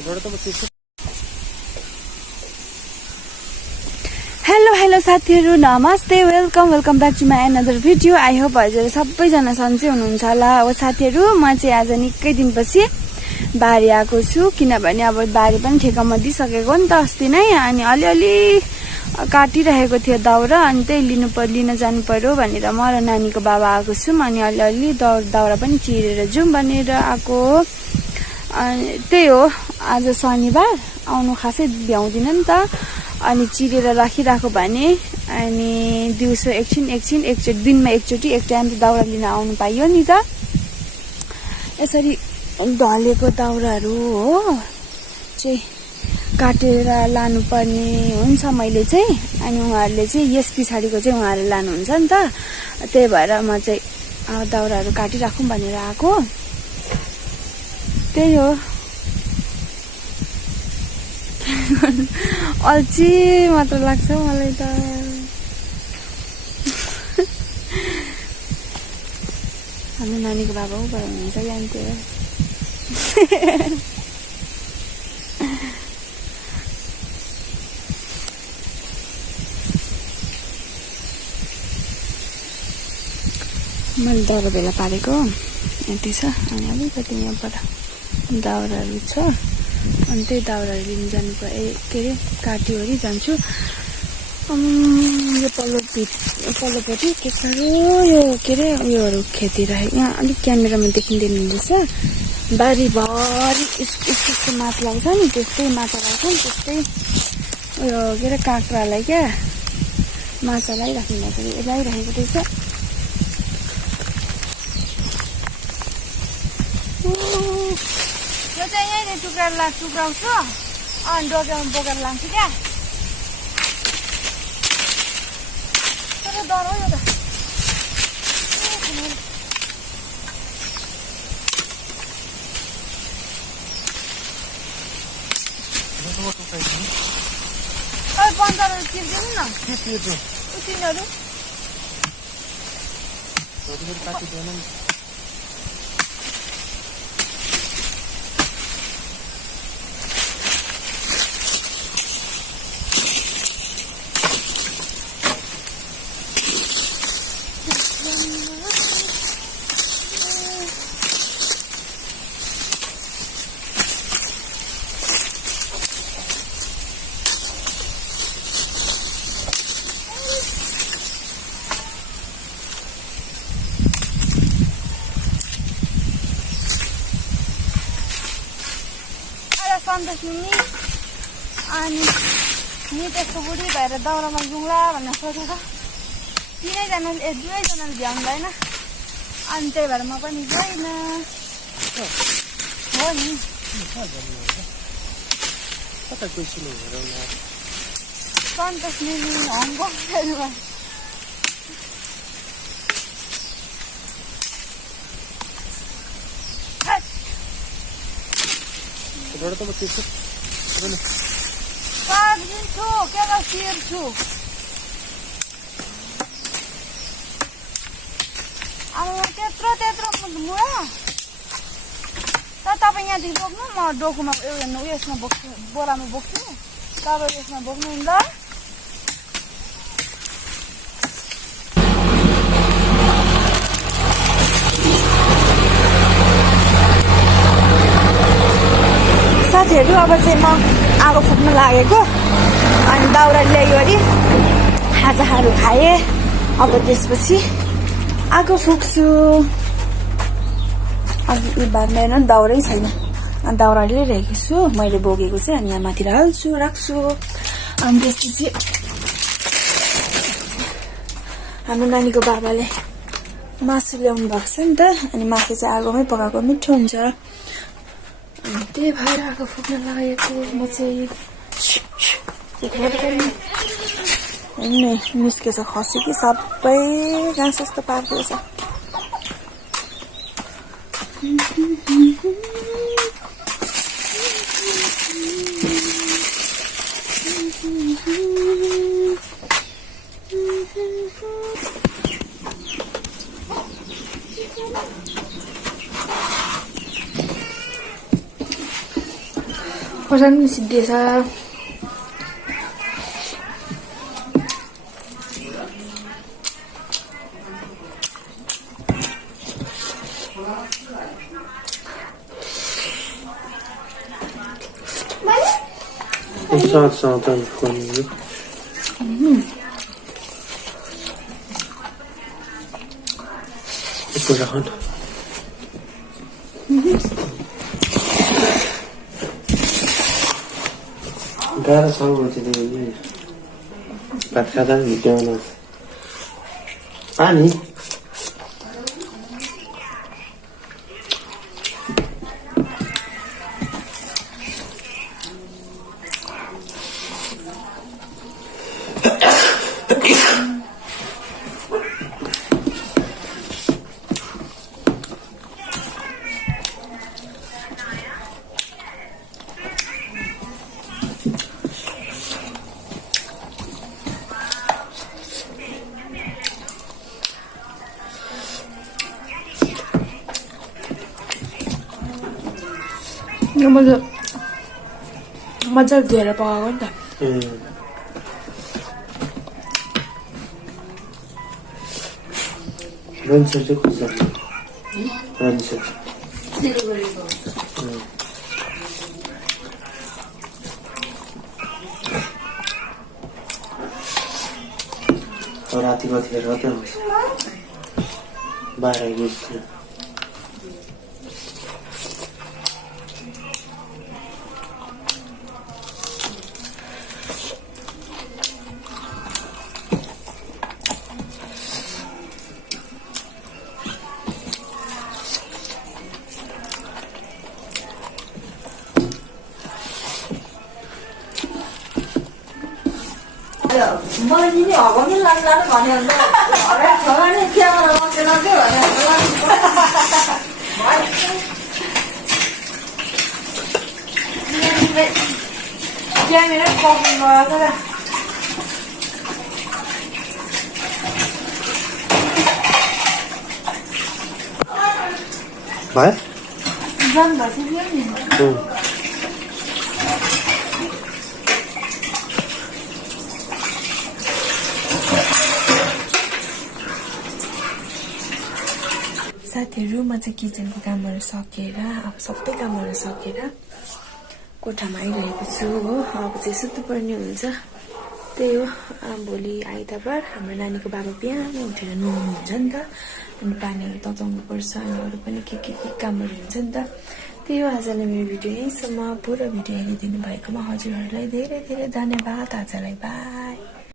Hello साथीहरु नमस्ते welcome back to my another video. I hope हजुर सबैजना सन्चै हुनुहुन्छ होला। हो साथीहरु, म चाहिँ आज निकै दिनपछि बारी आएको छु, किनभने अब बारी पनि ठेकामा दिइसकेको नि त अस्ति नै। अनि अलिअलि काटिरहेको थियो दाउरा, अनि त्यही लिन जानु पर्यो भनेर म र नानीको बाबा आएको छु। अनि अलिअलि दाउरा पनि चिरेर जाउँ भनेर आएको हो। अनि त्यही हो, आज शनिबार आउनु खासै भ्याउँदिन नि त। अनि चिरेर राखिराखो भने अनि दिउँसो एकचोटि दिनमा एकचोटि एक टाइम दाउरा लिन आउनु पाइयो नि त। यसरी ढलेको दाउराहरू हो चाहिँ काटेर लानुपर्ने हुन्छ मैले चाहिँ। अनि उहाँहरूले चाहिँ यस पछाडिको चाहिँ उहाँहरूले लानुहुन्छ नि त। त्यही भएर म चाहिँ दाउराहरू काटिराखौँ भनेर आएको। त्यही हो, अल्छी मात्र लाग्छ मलाई त। हाम्रो नानीको बाबा ऊ हुनुहुन्छ कि अनि त्यो मैले दाउरा भेला पारेको यति छ। अनि अलिकति यहाँबाट दाउराहरू छ, अनि त्यही दाउराहरू लिनु जानु के अरे काटिवरी जान्छु। यो पल्लोपट्टि के साह्रो यो के अरे उयोहरू खेतिरहेको। यहाँ अलिक क्यामेरामा देखिँदैन रहेछ। बारीभरि यस्तो माटो लाग्छ नि, त्यस्तै माटो लाग्छ नि, त्यस्तै उयो के अरे काँक्रालाई क्या माछा लगाइराखेको रहेछ। यो चाहिँ यहीँनिर टुक्राउँछु अनि डोकामा बोकेर लान्छु क्या। तर डर हो यो त। पन्चरहरू चिर्दिनु न तिनीहरू। सन्तोष मिनी अनि नि त्यसको बुढी भएर दाउरामा जाउँला भनेर सोचेको। दुवैजनाले भ्याउँदैन, अनि त्यही भएर म पनि गइन हो नि। सन्तोष मिनी हङकङ काटिदिन्छु के चिर्छु। अब त्यत्रो मुला त तपाईँ यहाँदेखि बोक्नु, म डोकोमा उयसमा बोक्छु, बोरामा बोक्छु। तपाईँ यसमा बोक्नु नि ल। साथीहरू, अब चाहिँ म आगो फुक्न लागेको। अनि दाउरा ल्यायो अरे खाजाहरू खाएँ। अब त्यसपछि आगो फुक्छु। अब यो बाँध्दैन, दाउरै छैन। दाउरा ल्याइरहेको छु मैले बोकेको चाहिँ। अनि यहाँ माथि राख्छु। अनि त्यसपछि हाम्रो नानीको बाबाले मासु ल्याउनु भएको छ नि त। अनि मासु चाहिँ आगोमै पकाएको मिठो हुन्छ। अनि त्यही भएर आगो फुक्न लागेको म चाहिँ। निस्केछ खसी कि सबै घाँस जस्तो पार्दैछ। खोर्सानी सिद्धिएछ। साथ खुवाउनु कुरा खान गाह्रो छ भात खाँदा भिडियोमा पानी मजाले धोएर पकाएको नि त। रन्सर चाहिँ खोज्छ रन्सर राति कतिखेर त हुन्छ 12 बजीतिर मलाई नि हगाउने लाग्ला भन्यो भने हगाए छोगाने क्यामेरा मात्रै लाग्यो भने क्यामेरा कपी गरेर भाइ जान भइसक्यो नि। साथीहरू म चाहिँ किचनको कामहरू सकेर अब सबै कामहरू सकेर कोठामा आइरहेको छु हो। अब चाहिँ सुत्नुपर्ने हुन्छ। त्यही हो, भोलि आइतबार हाम्रो नानीको बाबा बिहानै उठेर नुहाउनुहुन्छ नि त, अनि पानीहरू तताउनु पर्छ, अनि अरू पनि के कामहरू हुन्छ नि त। त्यही हो, आजलाई मेरो भिडियो यहीँसम्म। पुरो भिडियो हेरिदिनु भएकोमा हजुरहरूलाई धेरै धेरै धन्यवाद। आजलाई बाई।